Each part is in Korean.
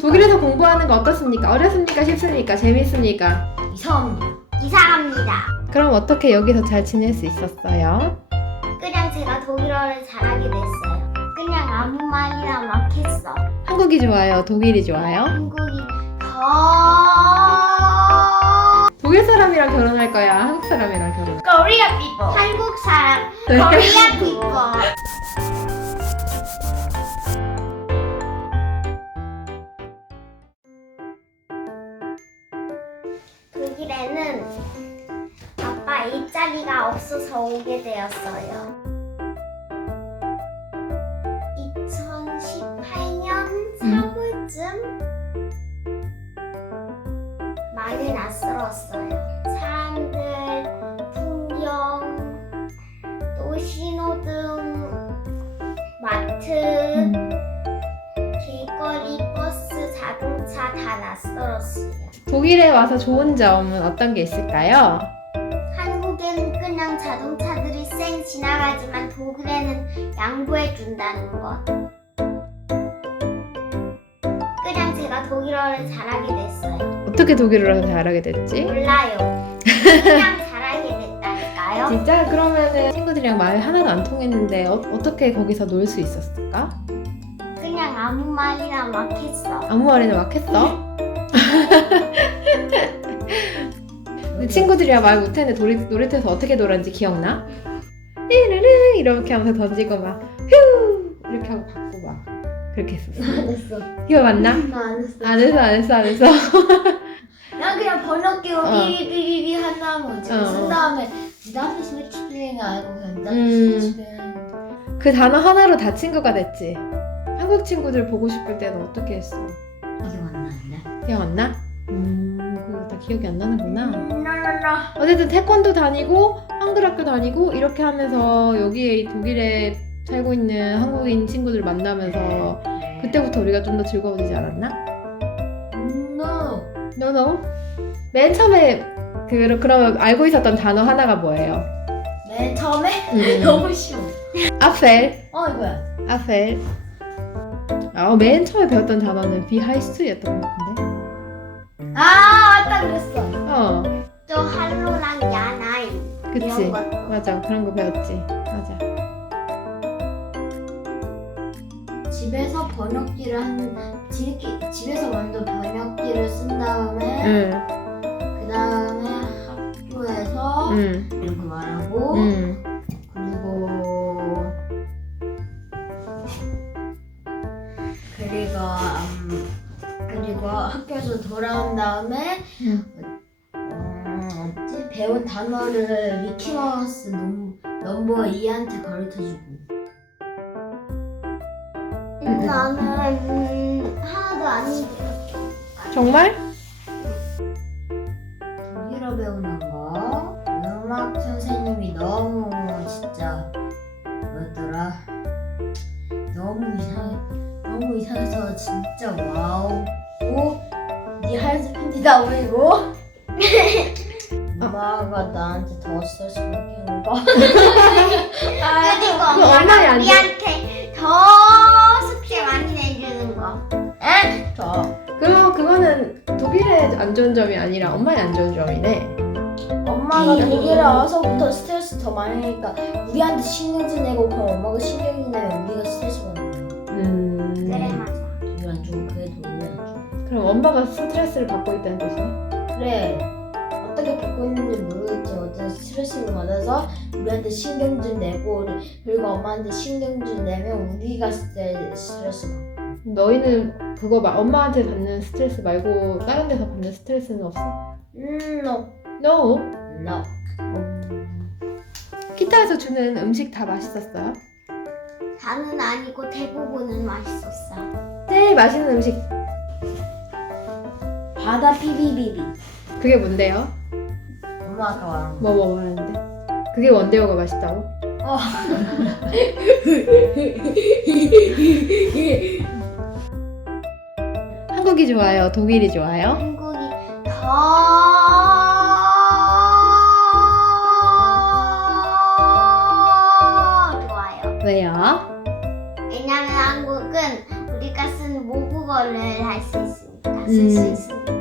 독일에서 공부하는 거 어떻습니까? 어렵습니까? 쉽습니까? 재밌습니까? 이상합니다. 그럼 어떻게 여기서 잘 지낼 수 있었어요? 그냥 제가 독일어를 잘하게 됐어요. 그냥 아무 말이나 막 했어. 한국이 좋아요? 독일이 좋아요? 한국이 더 독일 사람이랑 결혼할 거야? 한국 사람이랑 결혼? Korea people. 한국 사람. Korea people. 독일에는 아빠 일자리가 없어서 오게 되었어요. 2018년 3월쯤 많이 낯설었어요. 사람들, 풍경, 또 신호등, 마트, 길거리, 버스, 자동차 다 낯설었어요. 독일에 와서 좋은 점은 어떤 게 있을까요? 한국에는 그냥 자동차들이 쌩 지나가지만 독일에는 양보해 준다는 것. 그냥 제가 독일어를 잘하게 됐어요. 어떻게 독일어를 잘하게 됐지? 몰라요. 그냥 잘하게 됐다니까요. 진짜? 그러면은 친구들이랑 말 하나도 안 통했는데 어떻게 거기서 놀 수 있었을까? 그냥 아무 말이나 막 했어. 아무 말이나 막 했어? 근데 친구들이랑 말 못했는데 놀이터에서 어떻게 놀았는지 기억나? 르르르 이렇게 하면서 던지고 막 휴 이렇게 하고 받고 막 그렇게 했었어. 안 했어. 기억 안 나? 안 했어. 안 했어. 난 그냥 번역기로 삐삐삐삐 한 다음에 쓴 다음에 나도 스위치링 알고 그냥 나도 스위치링 그 단어 하나로 다 친구가 됐지. 한국 친구들 보고 싶을 때는 어떻게 했어? 기억 안 나는데? 기억 안 나? 그거 다 기억이 안 나는구나. 나나나. 어쨌든 태권도 다니고 한글 학교 다니고 이렇게 하면서 여기에 독일에 살고 있는 한국인 친구들 만나면서 그때부터 우리가 좀 더 즐거워지지 않았나? No. No. 맨 처음에 그러면 알고 있었던 단어 하나가 뭐예요? 맨 처음에? 너무 쉬워. 아펠. 이거야. 아펠. 맨 처음에 배웠던 단어는 비하이스트였던 것 같은데. 맞다 그랬어. 또 할로랑 야나인. 그치. 이런 것도. 맞아. 그런 거 배웠지. 맞아. 집에서 집에서 먼저 번역기를 쓴 다음에 응. 그 다음에 학교에서 응. 이렇게 말하고 응. 그리고 학교에서 돌아온 다음에 배운 단어를 미키마우스 넘버 2한테 가르쳐주고. 나는 하나도 안 힘들어. 정말? 독일어 배우는 거 음악 선생님이 너무 진짜 뭐였더라, 너무 이상해서 진짜 와우고 네 할스핀이 다 보이고 엄마가 나한테 더 스트레스 받는 거. 그리고 그거 엄마의 엄마가 안 우리한테 더 숙제 많이 내주는 거. 그거는 독일의 안 좋은 점이 아니라 엄마의 안 좋은 점이네. 엄마가 독일에 와서부터 스트레스 더 많이 내니까 우리한테 신경질 내고, 그럼 엄마가 신경질 내면 우리가 스트레스 받는 거야. 그래 맞아. 독일 안 좋고 그래 독일 안 좋고. 그럼 엄마가 스트레스를 받고 있다는 뜻이네? 그래, 어떻게 받고 있는지 모르겠지. 어떤 스트레스를 받아서 우리한테 신경질 내고, 그리고 엄마한테 신경질 내면 우리가 스트레스 받고. 너희는 그거 엄마한테 받는 스트레스 말고 다른 데서 받는 스트레스는 없어? No. No. No. 키타에서 주는 음식 다 맛있었어요? 다는 아니고 대부분은 맛있었어. 제일 맛있는 음식 바다 피비비비. 그게 뭔데요? 엄마 아까 말한 거. 뭐 말하는데? 그게 원데어가 맛있다고? 한국이 좋아요? 독일이 좋아요? 한국이 더 좋아요. 왜요? 왜냐면 한국은 우리가 쓴 모국어를 할 수 있어. 쓸 수 있으니까.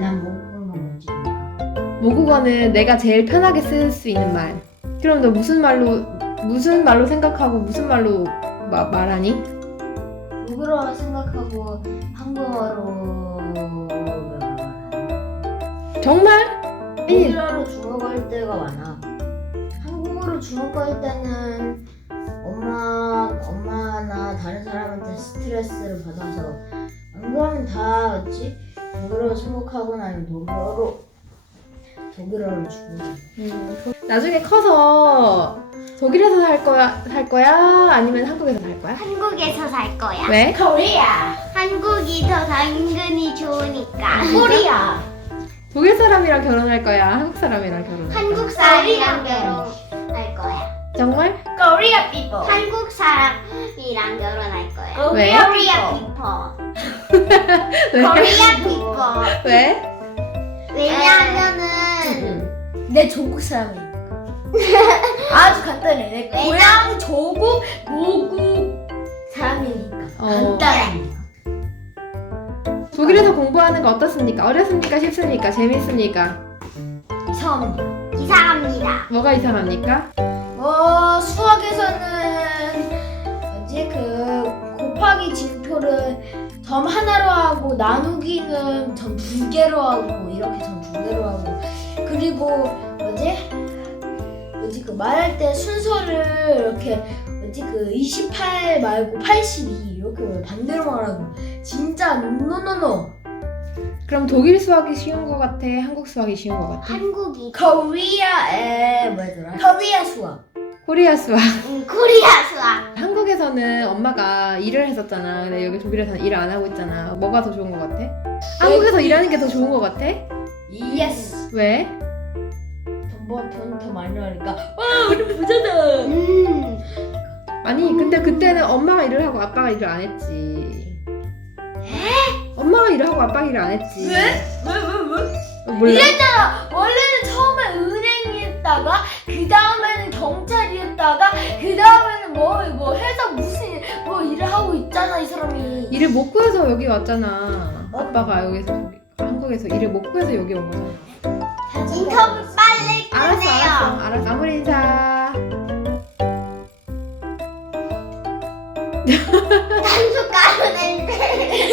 난 모국어가 뭔지 몰라. 모국어는 내가 제일 편하게 쓸 수 있는 말. 그럼 너 무슨 말로 생각하고 무슨 말로 말하니? 모국어로 생각하고 한국어로 정말? 모국어로 중국어일 때가 많아. 한국어로 중국어일 때는 엄마나 다른 사람한테 스트레스를 받아서 안 그러면 다 어찌 독일어로 생각하거나 아니면 독일어로 중국어. 나중에 커서 독일에서 살 거야? 아니면 한국에서 살 거야? 한국에서 살 거야. 왜? 코리아. 한국이 더 당근이 좋으니까. 코리아. 독일 사람이랑 결혼할 거야? 한국 사람이랑 결혼할 거야? 한국 사람이랑 결혼할 거야. 정말? 코리아 people. 한국 사람이랑 결혼할 거야. 왜? 코리아 people. 코리아 people. 왜? 왜냐하면은 내 조국 사람이니까. 아주 간단해. 내 왜? 고향, 조국, 모국 사람이니까. 간단해. 독일에서 공부하는 거 어떻습니까? 어렵습니까? 쉽습니까? 재밌습니까? 이상합니다. 이상합니다. 뭐가 이상합니까? 수학에서는 뭐지 곱하기 진표를 점 하나로 하고 나누기는 점 두 개로 하고 이렇게 점 두 개로 하고 그리고 뭐지 말할 때 순서를 이렇게 28 말고 82 이렇게 반대로 말하고 진짜 노노노. 그럼 독일 수학이 쉬운 거 같아? 한국 수학이 쉬운 거 같아? 한국이 코리아에 뭐더라? 코리아 수학. 코리아 수학. 코리아 수학. 한국에서는 엄마가 일을 했었잖아. 근데 여기 독일에서는 일을 안 하고 있잖아. 뭐가 더 좋은 거 같아? 한국에서 일하는 게 더 좋은 거 같아? 예스. 왜? 돈 더 많이 나니까 와 우리 부자다. 아니 근데 그때는 엄마가 일을 하고 아빠가 일을 안 했지. 엄마가 일을 하고 아빠가 일을 안 했지. 왜? 몰라? 이랬잖아. 원래는 처음에 은행이 했다가 그 다음에는 경찰이 했다가 그 다음에는 뭐 회사 무슨 뭐 일을 하고 있잖아 이 사람이. 일을 못 구해서 여기 왔잖아. 아빠가 여기서 한국에서 일을 못 구해서 여기 온 거잖아. 인터뷰 빨리 끝내요. 알았어. 마무리 인사. 단수 까는 애.